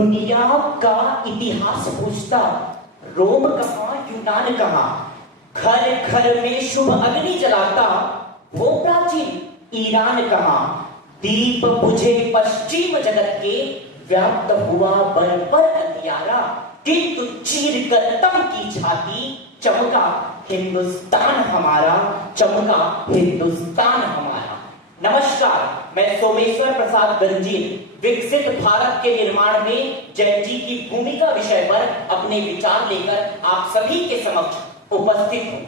दुनिया का इतिहास पूछता, रोम कहाँ यूनान कहाँ, घर घर में शुभ अग्नि जलाता, वो प्राचीन ईरान कहाँ। दीप बुझे पश्चिम जगत के, व्याप्त हुआ बरबर अंधियारा, किंतु चीर कर तम की छाती, चमका हिंदुस्तान हमारा, चमका हिंदुस्तान हमारा। नमस्कार, मैं सोमेश्वर प्रसाद गंजीर विकसित भारत के निर्माण में जैन जी की भूमिका विषय पर अपने विचार लेकर आप सभी के समक्ष उपस्थित हूँ।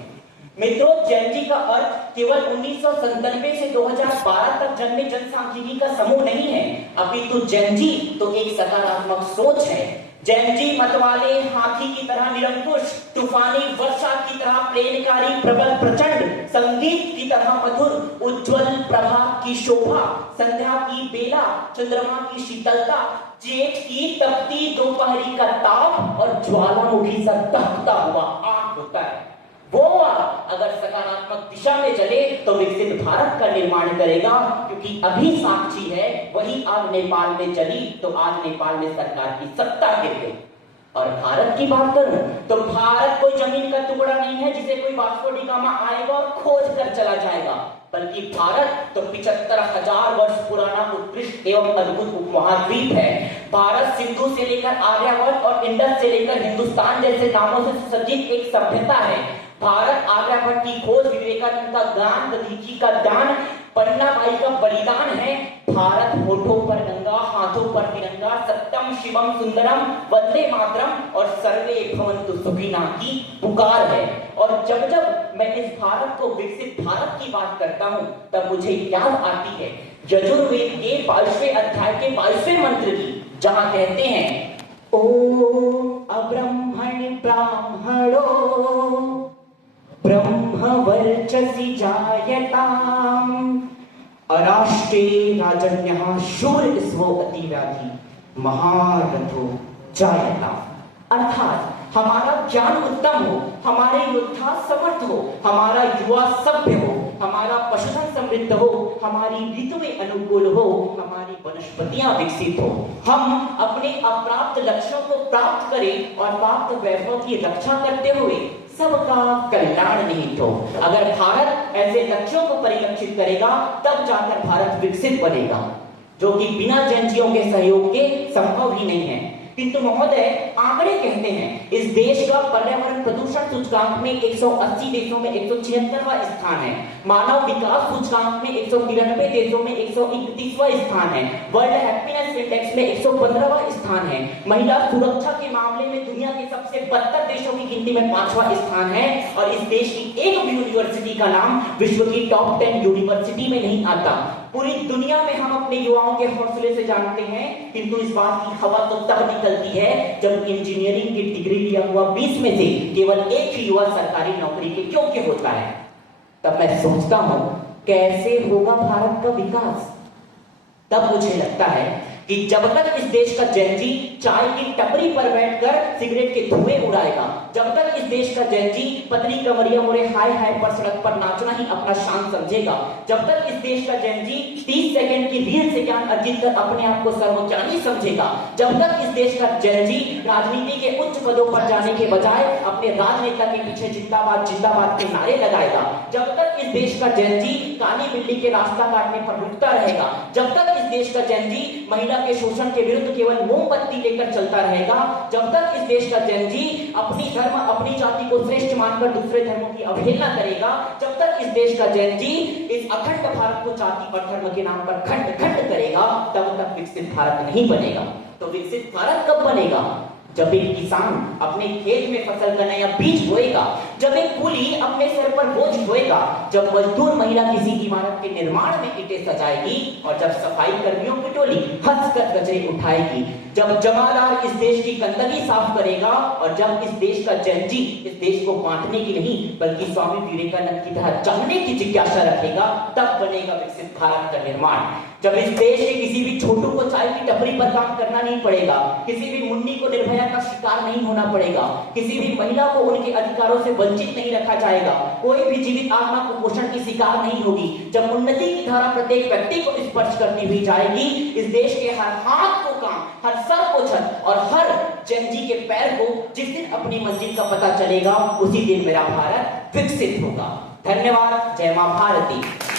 मित्रों, जैन जी का अर्थ केवल 1997 से 2012 तक जन्मे जनसांख्यिकी का समूह नहीं है, अपितु जैन जी तो एक सकारात्मक सोच है। जैन जी मतवाले हाथी की तरह निरंकुश, तूफानी वर्षा की तरह प्रेरणाकारी, प्रबल प्रचंड, संगीत की तरह मधुर, उज्जवल प्रभा की शोभा, संध्या की बेला, चंद्रमा की शीतलता, जेठ की तपती दोपहरी का ताप और ज्वालामुखी सा दहकता हुआ आग होता है। वो अगर सकारात्मक दिशा में चले तो विकसित भारत का निर्माण करेगा, क्योंकि अभी साक्षी है वही आग नेपाल में चली तो आज नेपाल में सरकार की सत्ता गिर गई। और भारत की बात करूं तो भारत कोई जमीन का टुकड़ा नहीं है जिसे कोई वास्को डी गामा आएगा और खोज कर चला जाएगा, बल्कि भारत तो 75,000 वर्ष पुराना उत्कृष्ट एवं अद्भुत उपमहाद्वीप है। भारत सिंधु से लेकर आर्यावर्त और इंडस से लेकर हिंदुस्तान जैसे नामों से सुसज्जित एक सभ्यता है। भारत आर्यभट्ट की खोज, विवेकानंद का ज्ञान, दधीची का दान, पन्नाबाई का बलिदान है। भारत होठों पर गंगा, हाथों पर तिरंगा, सत्यम शिवम सुंदरम, वंदे मातरम और सर्वे भवन्तु सुखिनः की पुकार है। और जब जब मैं इस भारत को विकसित भारत की बात करता हूं तब मुझे याद आती है यजुर्वेद के 22वें अध्याय के 22वें मंत्र की, जहां कहते हैं ओम अब्रह्मण ब्राह्मणो ब्रह्मवर्चसि जायताम् अराष्ट्रे राजन्यः शूरस्वो अतिव्याधि महारथो जायताम्। अर्थात हमारा ज्ञान उत्तम हो, हमारे योद्धा समर्थ हो, हमारा युवा सभ्य हो, हमारा पशुधन समृद्ध हो, हमारी ऋतुएं अनुकूल हो, हमारी वनस्पतियां विकसित हो, हम अपने अप्राप्त लक्ष्यों को प्राप्त करें और प्राप्त वैभव की रक्षा करते हुए सबका कल्याण निहित हो। अगर भारत ऐसे लक्ष्यों को परिलक्षित करेगा तब जाकर भारत विकसित बनेगा, जो कि बिना जैनजियों के सहयोग के संभव ही नहीं है। किंतु महोदय, आंकड़े कहते हैं इस देश का पर्यावरण प्रदूषण सूचकांक में 180 देशों में 176वां स्थान है। मानव विकास सूचकांक में 193 देशों में 131वां स्थान है। वर्ल्ड हैप्पीनेस इंडेक्स में 115वां स्थान है। महिला सुरक्षा के मामले में दुनिया के सबसे 72 देशों की गिनती में 5वां स्थान है। और इस देश की एक भी यूनिवर्सिटी का नाम विश्व की टॉप 10 यूनिवर्सिटी में नहीं आता। पूरी दुनिया में हम अपने युवाओं के हौसले से जानते हैं, किंतु इस बात की हवा तो तब निकलती है जब इंजीनियरिंग की डिग्री लिया हुआ 20 में से केवल एक ही युवा सरकारी नौकरी के योग्य होता है। तब मैं सोचता हूं कैसे होगा भारत का विकास। तब मुझे लगता है कि जब तक इस देश का जैन जी चाय की टपरी पर बैठकर सिगरेट के धुएं उड़ाएगा, जब तक इस देश का जैन जी पतली कमरिया मोरे हाय हाय पर सड़क पर नाचना ही अपना शान समझेगा, जब तक इस देश का जैन जी 30 सेकंड की रील से ज्ञान अर्जित कर अपने आप को सर्वज्ञानी समझेगा, जब तक इस देश का जैन जी राजनीति के उच्च पदों पर जाने के बजाय अपने राजनेता के पीछे जिंदाबाद जिंदाबाद के नारे लगाएगा, जब तक इस देश का जैन जी काली बिल्ली के रास्ता काटने पर रुकता रहेगा, जब तक इस देश का जैन जी महिला के शोषण के विरुद्ध केवल मोमबत्ती लेकर चलता रहेगा, जब तक इस देश का जैन जी अपनी धर्म अपनी जाति को श्रेष्ठ मानकर दूसरे धर्मों की अवहेलना करेगा, जब तक इस देश का जैन जी इस अखंड भारत को जाति और धर्म के नाम पर खंड खंड करेगा, तब तक विकसित भारत नहीं बनेगा। तो विकसित भारत कब बनेगा? जब एक किसान अपने खेत में फसल का नया बीज बोएगा, जब एक कूली अपने सर पर बोझ ढोएगा, जब मजदूर महिला किसी इमारत के निर्माण में ईंटें सजाएगी और जब सफाई कर्मियों की टोली हंसकर कचरे उठाएगी, जब जमादार इस देश की गंदगी साफ करेगा और जब इस देश का जैन जी इस देश को बांटने की नहीं बल्कि स्वामी विवेकानंद की तरह चाहने की जिज्ञासा रखेगा, तब बनेगा विकसित भारत का निर्माण। जब इस देश के किसी भी छोटू को चाय की टपरी पर काम करना नहीं पड़ेगा, किसी भी मुन्नी को निर्भया का शिकार नहीं होना पड़ेगा, किसी भी महिला को उनके अधिकारों से वंचित नहीं रखा जाएगा, कोई भी जीवित आत्मा कुपोषण की शिकार नहीं होगी, जब उन्नति की धारा प्रत्येक व्यक्ति को स्पर्श करती हुई जाएगी, इस देश के हर हाथ को काम, हर सर को छत और हर जन जी के पैर को जिस दिन अपनी मंजिल का पता चलेगा, उसी दिन मेरा भारत विकसित होगा। धन्यवाद। जय मां भारती।